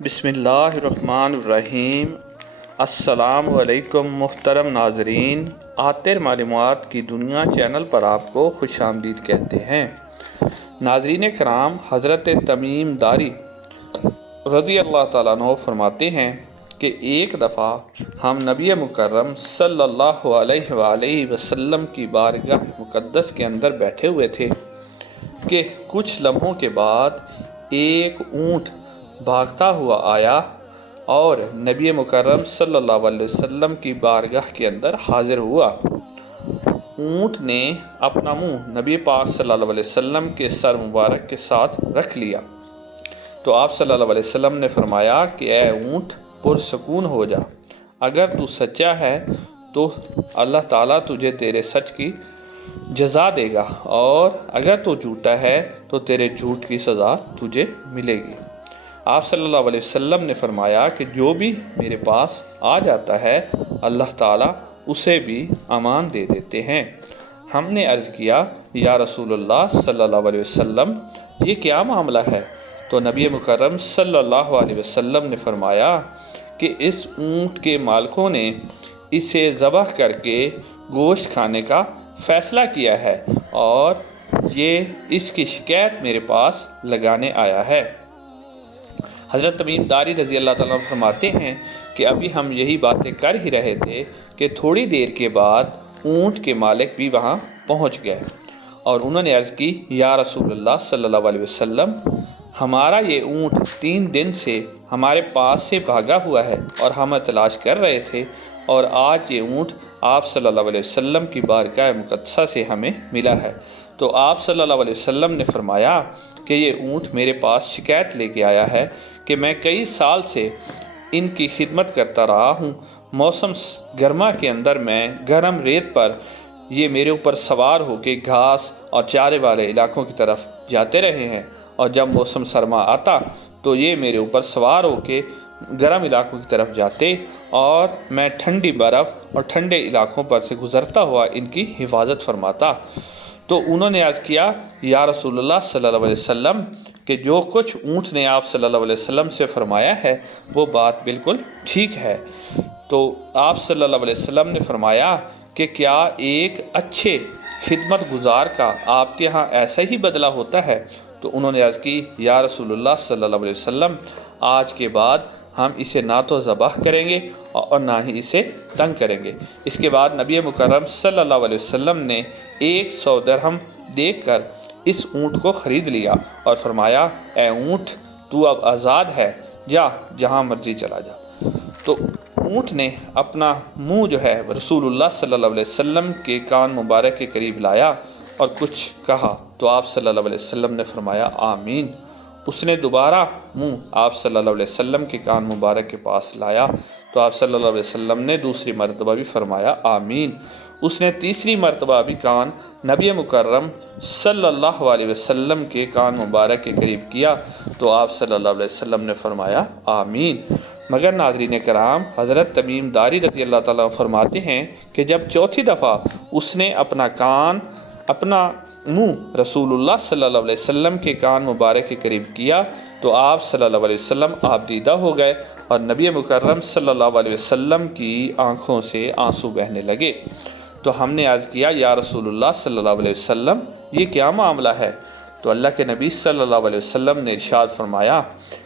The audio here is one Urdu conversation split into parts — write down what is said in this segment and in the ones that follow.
بسم اللہ الرحمن الرحیم۔ السلام علیکم محترم ناظرین، آتر معلومات کی دنیا چینل پر آپ کو خوش آمدید کہتے ہیں۔ ناظرین کرام، حضرت تمیم داری رضی اللہ تعالیٰ عنہ فرماتے ہیں کہ ایک دفعہ ہم نبی مکرم صلی اللہ علیہ وآلہ وسلم کی بارگاہ مقدس کے اندر بیٹھے ہوئے تھے کہ کچھ لمحوں کے بعد ایک اونٹ بھاگتا ہوا آیا اور نبی مکرم صلی اللہ علیہ وسلم کی بارگاہ کے اندر حاضر ہوا۔ اونٹ نے اپنا منہ نبی پاک صلی اللہ علیہ وسلم کے سر مبارک کے ساتھ رکھ لیا تو آپ صلی اللہ علیہ وسلم نے فرمایا کہ اے اونٹ، پرسکون ہو جا، اگر تو سچا ہے تو اللہ تعالیٰ تجھے تیرے سچ کی جزا دے گا، اور اگر تو جھوٹا ہے تو تیرے جھوٹ کی سزا تجھے ملے گی۔ آپ صلی اللہ علیہ وسلم نے فرمایا کہ جو بھی میرے پاس آ جاتا ہے اللہ تعالیٰ اسے بھی امان دے دیتے ہیں۔ ہم نے عرض کیا، یا رسول اللہ صلی اللہ علیہ وسلم، یہ کیا معاملہ ہے؟ تو نبی مکرم صلی اللہ علیہ وسلم نے فرمایا کہ اس اونٹ کے مالکوں نے اسے ذبح کر کے گوشت کھانے کا فیصلہ کیا ہے اور یہ اس کی شکایت میرے پاس لگانے آیا ہے۔ حضرت تمیم داری رضی اللہ تعالیٰ فرماتے ہیں کہ ابھی ہم یہی باتیں کر ہی رہے تھے کہ تھوڑی دیر کے بعد اونٹ کے مالک بھی وہاں پہنچ گئے اور انہوں نے عرض کی، یا رسول اللہ صلی اللہ علیہ وسلم، ہمارا یہ اونٹ 3 دن سے ہمارے پاس سے بھاگا ہوا ہے اور ہم تلاش کر رہے تھے، اور آج یہ اونٹ آپ صلی اللہ علیہ وسلم کی بارگاہ مقدسہ سے ہمیں ملا ہے۔ تو آپ صلی اللہ علیہ وسلم نے فرمایا کہ یہ اونٹ میرے پاس شکایت لے کے آیا ہے کہ میں کئی سال سے ان کی خدمت کرتا رہا ہوں، موسم گرما کے اندر میں گرم ریت پر یہ میرے اوپر سوار ہو کے گھاس اور چارے والے علاقوں کی طرف جاتے رہے ہیں، اور جب موسم سرما آتا تو یہ میرے اوپر سوار ہو کے گرم علاقوں کی طرف جاتے اور میں ٹھنڈی برف اور ٹھنڈے علاقوں پر سے گزرتا ہوا ان کی حفاظت فرماتا۔ تو انہوں نے عرض کیا، یا رسول اللہ صلی اللہ علیہ وسلم، کہ جو کچھ اونٹ نے آپ صلی اللہ علیہ وسلم سے فرمایا ہے وہ بات بالکل ٹھیک ہے۔ تو آپ صلی اللہ علیہ وسلم نے فرمایا کہ کیا ایک اچھے خدمت گزار کا آپ کے ہاں ایسا ہی بدلہ ہوتا ہے؟ تو انہوں نے عرض کی، یا رسول اللہ صلی اللہ علیہ وسلم، آج کے بعد ہم اسے نہ تو ذبح کریں گے اور نہ ہی اسے تنگ کریں گے۔ اس کے بعد نبی مکرم صلی اللہ علیہ وسلم نے 100 درہم دے کر اس اونٹ کو خرید لیا اور فرمایا، اے اونٹ، تو اب آزاد ہے، جا جہاں مرضی چلا جا۔ تو اونٹ نے اپنا منہ جو ہے رسول اللہ صلی اللہ علیہ وسلم کے کان مبارک کے قریب لایا اور کچھ کہا تو آپ صلی اللہ علیہ وسلم نے فرمایا، آمین۔ اس نے دوبارہ منہ آپ صلی اللہ علیہ وسلم کے کان مبارک کے پاس لایا تو آپ صلی اللہ علیہ وسلم نے دوسری مرتبہ بھی فرمایا، آمین۔ اس نے تیسری مرتبہ بھی کان نبی مکرم صلی اللہ علیہ وسلم کے کان مبارک کے قریب کیا تو آپ صلی اللہ علیہ وسلم نے فرمایا، آمین۔ مگر ناظرین کرام، حضرت تمیم داری رضی اللہ تعالیٰ فرماتے ہیں کہ جب چوتھی دفعہ اس نے اپنا منہ رسول اللہ صلی اللہ علیہ وسلم کے کان مبارک کے قریب کیا تو آپ صلی اللہ علیہ وسلم آپ دیدہ ہو گئے اور نبی مکرم صلی اللہ علیہ وسلم کی آنکھوں سے آنسو بہنے لگے۔ تو ہم نے عرض کیا، یا رسول اللہ صلی اللہ علیہ وسلم، یہ کیا معاملہ ہے؟ تو اللہ کے نبی صلی اللہ علیہ وسلم نے ارشاد فرمایا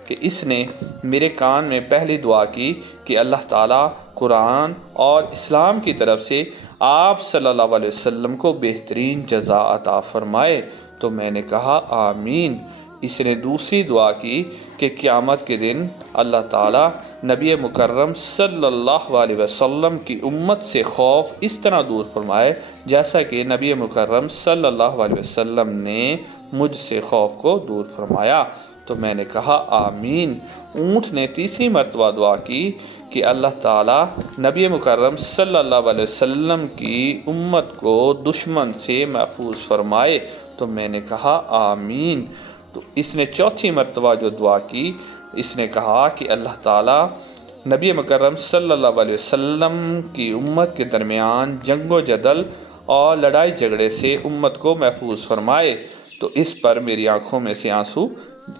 کہ اس نے میرے کان میں پہلی دعا کی کہ اللہ تعالیٰ قرآن اور اسلام کی طرف سے آپ صلی اللہ علیہ وسلم کو بہترین جزا عطا فرمائے، تو میں نے کہا آمین۔ اس نے دوسری دعا کی کہ قیامت کے دن اللہ تعالیٰ نبی مکرم صلی اللہ علیہ وسلم کی امت سے خوف اس طرح دور فرمائے جیسا کہ نبی مکرم صلی اللہ علیہ وسلم نے مجھ سے خوف کو دور فرمایا، تو میں نے کہا آمین۔ اونٹ نے تیسری مرتبہ دعا کی کہ اللہ تعالیٰ نبی مکرم صلی اللہ علیہ وسلم کی امت کو دشمن سے محفوظ فرمائے، تو میں نے کہا آمین۔ تو اس نے چوتھی مرتبہ جو دعا کی، اس نے کہا کہ اللہ تعالیٰ نبی مکرم صلی اللہ علیہ وسلم کی امت کے درمیان جنگ و جدل اور لڑائی جھگڑے سے امت کو محفوظ فرمائے۔ تو اس پر میری آنکھوں میں سے آنسو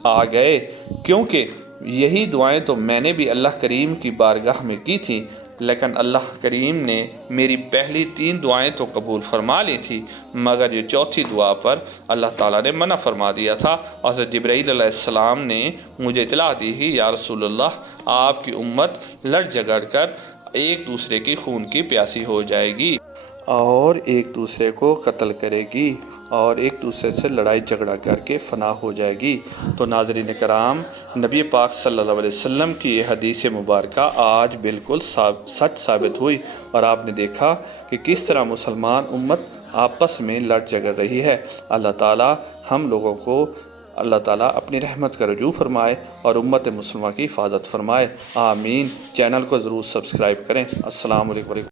آ گئے، کیونکہ یہی دعائیں تو میں نے بھی اللہ کریم کی بارگاہ میں کی تھیں، لیکن اللہ کریم نے میری پہلی 3 دعائیں تو قبول فرما لی تھی، مگر یہ چوتھی دعا پر اللہ تعالیٰ نے منع فرما دیا تھا۔ حضرت جبرائیل علیہ السلام نے مجھے اطلاع دی کہ یا رسول اللہ، آپ کی امت لڑ جھگڑ کر ایک دوسرے کی خون کی پیاسی ہو جائے گی اور ایک دوسرے کو قتل کرے گی اور ایک دوسرے سے لڑائی جھگڑا کر کے فنا ہو جائے گی۔ تو ناظرین کرام، نبی پاک صلی اللہ علیہ وسلم کی یہ حدیث مبارکہ آج بالکل سچ ثابت ہوئی، اور آپ نے دیکھا کہ کس طرح مسلمان امت آپس میں لڑ جھگڑ رہی ہے۔ اللہ تعالیٰ ہم لوگوں کو اللہ تعالیٰ اپنی رحمت کا رجوع فرمائے اور امت مسلمہ کی حفاظت فرمائے، آمین۔ چینل کو ضرور سبسکرائب کریں۔ السلام علیکم۔